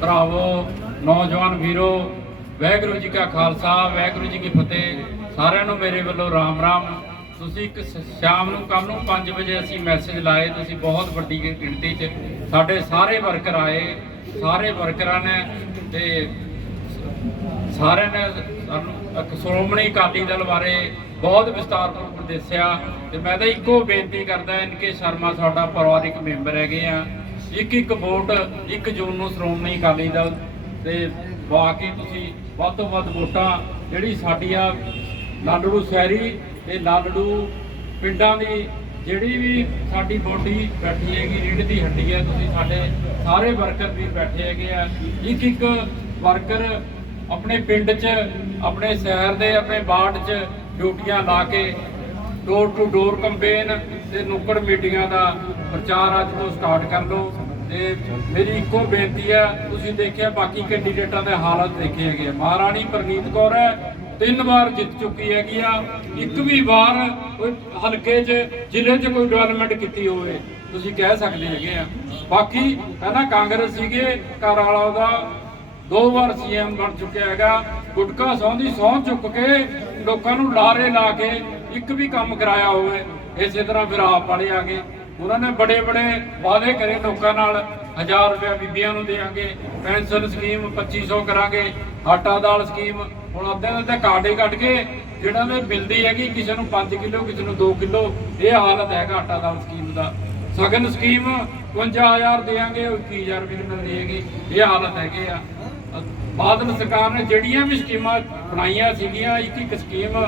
ਭਰਾਵੋ, ਨੌਜਵਾਨ ਵੀਰੋ, ਵਾਹਿਗੁਰੂ ਜੀ ਕਾ ਖਾਲਸਾ, ਵਾਹਿਗੁਰੂ ਜੀ ਕੀ ਫਤਿਹ। ਸਾਰਿਆਂ ਨੂੰ ਮੇਰੇ ਵੱਲੋਂ ਰਾਮ ਰਾਮ। ਤੁਸੀਂ ਇੱਕ ਸ਼ਾਮ ਨੂੰ ਕੱਲ ਨੂੰ 5 ਵਜੇ ਅਸੀਂ ਮੈਸੇਜ ਲਾਏ। ਤੁਸੀਂ ਬਹੁਤ ਵੱਡੀ ਗਿਣਤੀ 'ਚ ਸਾਡੇ ਸਾਰੇ ਵਰਕਰ ਆਏ। ਸਾਰੇ ਵਰਕਰਾਂ ਨੇ ਤੇ ਸਾਰਿਆਂ ਨੇ ਸਾਨੂੰ ਸ਼੍ਰੋਮਣੀ ਅਕਾਲੀ ਦਲ ਬਾਰੇ ਬਹੁਤ ਵਿਸਤਾਰਪੂਰਵਕ ਦੱਸਿਆ ਤੇ ਮੈਂ ਤਾਂ ਇੱਕੋ ਬੇਨਤੀ ਕਰਦਾ ਇਨਕੇ ਸ਼ਰਮਾ ਸਾਡਾ ਪਰਿਵਾਰਿਕ ਮੈਂਬਰ ਹੈਗੇ ਆ। ਇੱਕ ਇੱਕ ਵੋਟ ਇੱਕ ਜੂਨ ਨੂੰ ਸ਼੍ਰੋਮਣੀ ਅਕਾਲੀ ਦਲ ਤੇ ਪਾ ਕੇ ਤੁਸੀਂ ਵੱਧ ਤੋਂ ਵੱਧ ਵੋਟਾਂ, ਜਿਹੜੀ ਸਾਡੀ ਆ ਲਾਲੜੂ ਸ਼ਹਿਰੀ ਤੇ ਲਾਲੜੂ ਪਿੰਡਾਂ ਦੀ, ਜਿਹੜੀ ਵੀ ਸਾਡੀ ਬੋਡੀ ਬੈਠੀ ਹੈਗੀ ਰੀੜ ਦੀ ਹੱਡੀ ਹੈ ਤੁਸੀਂ ਸਾਡੇ ਸਾਰੇ ਵਰਕਰ ਵੀ ਬੈਠੇ ਹੈਗੇ ਆ। ਇੱਕ ਇੱਕ ਵਰਕਰ ਆਪਣੇ ਪਿੰਡ 'ਚ, ਆਪਣੇ ਸ਼ਹਿਰ ਦੇ, ਆਪਣੇ ਵਾਰਡ 'ਚ ਡਿਊਟੀਆਂ ਲਾ ਕੇ ਡੋਰ ਟੂ ਡੋਰ ਕੰਪੇਨ ਤੇ ਨੁੱਕੜ ਮੀਟਿੰਗਾਂ ਦਾ ਪ੍ਰਚਾਰ ਅੱਜ ਤੋਂ ਸਟਾਰਟ ਕਰ ਲਓ। ਤੇ ਮੇਰੀ ਇੱਕੋ ਬੇਨਤੀ ਹੈ, ਤੁਸੀਂ ਦੇਖਿਆ ਬਾਕੀ ਕੈਂਡੀਡੇਟਾਂ ਦੇ ਹਾਲਾਤ ਦੇਖੇ ਹੈਗੇ ਮਹਾਰਾਣੀ ਪ੍ਰਨੀਤ ਕੌਰ ਹੈ, ਤਿੰਨ ਵਾਰ ਜਿੱਤ ਚੁੱਕੀ ਹੈਗੀ ਆ। ਇੱਕ ਵੀ ਵਾਰ ਕੋਈ ਹਲਕੇ 'ਚ, ਜ਼ਿਲ੍ਹੇ 'ਚ ਕੋਈ ਡਿਵੈਲਪਮੈਂਟ ਕੀਤੀ ਹੋਵੇ, ਤੁਸੀਂ ਕਹਿ ਸਕਦੇ ਹੈਗੇ ਆ। ਬਾਕੀ ਕਹਿੰਦਾ ਕਾਂਗਰਸ ਸੀਗੇ, ਘਰ ਵਾਲਾ ਉਹਦਾ ਦੋ ਵਾਰ ਸੀਐਮ ਬਣ ਚੁੱਕਿਆ ਹੈਗਾ। ਗੁਟਕਾ ਸੌਂਦੀ ਸੌਂ ਚੁੱਕ ਕੇ ਲੋਕਾਂ ਨੂੰ ਲਾਰੇ ਲਾ ਕੇ ਇੱਕ ਵੀ ਕੰਮ ਕਰਾਇਆ ਹੋਵੇ, ਇਸੇ ਤਰ੍ਹਾਂ ਫਿਰ ਆਪ ਵਾਲੇ ਆ ਗਏ। ਉਹਨਾਂ ਨੇ ਬੜੇ ਬੜੇ ਵਾਅਦੇ ਕਰੇ ਲੋਕਾਂ ਨਾਲ 1000 ਰੁਪਏ ਬੀਬੀਆਂ ਨੂੰ ਦੇਾਂਗੇ ਪੈਨਸ਼ਨ ਸਕੀਮ 2500 ਕਰਾਂਗੇ, ਆਟਾ ਦਾਲ ਸਕੀਮ, ਹੁਣ ਅੱਧੇ ਦੇ ਤਾਂ ਕਾਰਡ ਕੱਢ ਕੇ ਜਿਹੜਾ ਨੇ ਮਿਲਦੀ ਹੈਗੀ, ਕਿਸੇ ਨੂੰ 5 ਕਿਲੋ, ਕਿਸੇ ਨੂੰ 2 ਕਿਲੋ, ਇਹ ਹਾਲਤ ਹੈਗਾ ਆਟਾ ਦਾਲ ਸਕੀਮ ਦਾ। ਸਗਨ ਸਕੀਮ 51000 ਦੇਾਂਗੇ ਉਹ 21000 ਵੀ ਨਹੀਂ ਮਿਲਦੀ ਹੈਗੀ ਇਹ ਹਾਲਤ ਹੈਗੇ ਆ। ਬਾਦਲ ਸਰਕਾਰ ਨੇ ਜਿਹੜੀਆਂ ਵੀ ਸਕੀਮਾਂ ਬਣਾਈਆਂ ਸੀਗੀਆਂ ਇੱਕ ਇੱਕ ਸਕੀਮ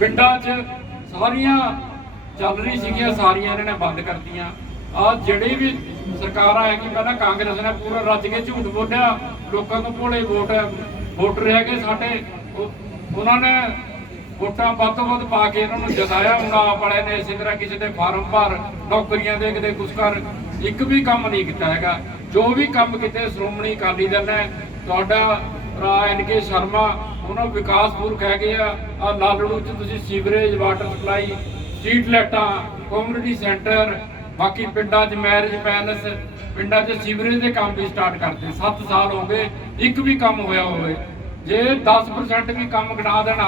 ਪਿੰਡਾਂ 'ਚ ਸਾਰੀਆਂ ਚੱਲ ਰਹੀ ਸੀਗੀਆਂ, ਸਾਰੀਆਂ ਇਹਨਾਂ ਨੇ ਬੰਦ ਕਰਤੀਆਂ। ਆ ਜਿਹੜੀ ਵੀ ਸਰਕਾਰਾਂ ਹੈ ਕਿ ਪਹਿਲਾਂ ਕਾਂਗਰਸ ਨੇ ਪੂਰਾ ਰੱਜ ਕੇ ਝੂਠ ਬੋਲਿਆ, ਲੋਕਾਂ ਨੂੰ ਭੋਲੇ ਵੋਟ ਵੋਟਰ ਹੈਗੇ ਸਾਡੇ ਉਹਨਾਂ ਨੇ ਵੋਟਾਂ ਵੱਧ ਵੱਧ ਪਾ ਕੇ ਇਹਨਾਂ ਨੂੰ ਜਿਤਾਇਆ ਹੁਣ ਆਪ ਵਾਲੇ ਨੇ ਇਸੇ ਤਰ੍ਹਾਂ ਕਿਸੇ ਦੇ ਫਾਰਮ ਭਰ, ਨੌਕਰੀਆਂ ਦੇ ਕਿਤੇ ਕੁਛ ਕਰ, ਇੱਕ ਵੀ ਕੰਮ ਨਹੀਂ ਕੀਤਾ ਹੈਗਾ। ਜੋ ਵੀ ਕੰਮ ਕੀਤੇ, ਸ਼੍ਰੋਮਣੀ ਅਕਾਲੀ ਦਲ ਨੇ, ਤੁਹਾਡਾ ਭਰਾ ਐਨ ਕੇ ਸ਼ਰਮਾ, ਉਹਨਾਂ ਵਿਕਾਸ ਪੁਰਖ ਹੈਗੇ ਆ ਆ ਲਾਲੜੂ ਚ ਤੁਸੀਂ ਸੀਵਰੇਜ, ਵਾਟਰ ਸਪਲਾਈ ਸਟਰੀਟ ਲਾਈਟਾਂ ਕਮਿਊਨਿਟੀ ਸੈਂਟਰ ਬਾਕੀ ਪਿੰਡਾਂ 'ਚ ਮੈਰਿਜ ਪੈਲਸ ਪਿੰਡਾਂ 'ਚ ਸੀਵਰੇਜ ਦੇ ਕੰਮ ਵੀ ਸਟਾਰਟ ਕਰਤੇ 7 ਸਾਲ ਹੋ ਗਏ, ਇੱਕ ਵੀ ਕੰਮ ਹੋਇਆ ਹੋਵੇ, ਜੇ 10% ਵੀ ਕੰਮ ਗਿਣਾ ਦੇਣ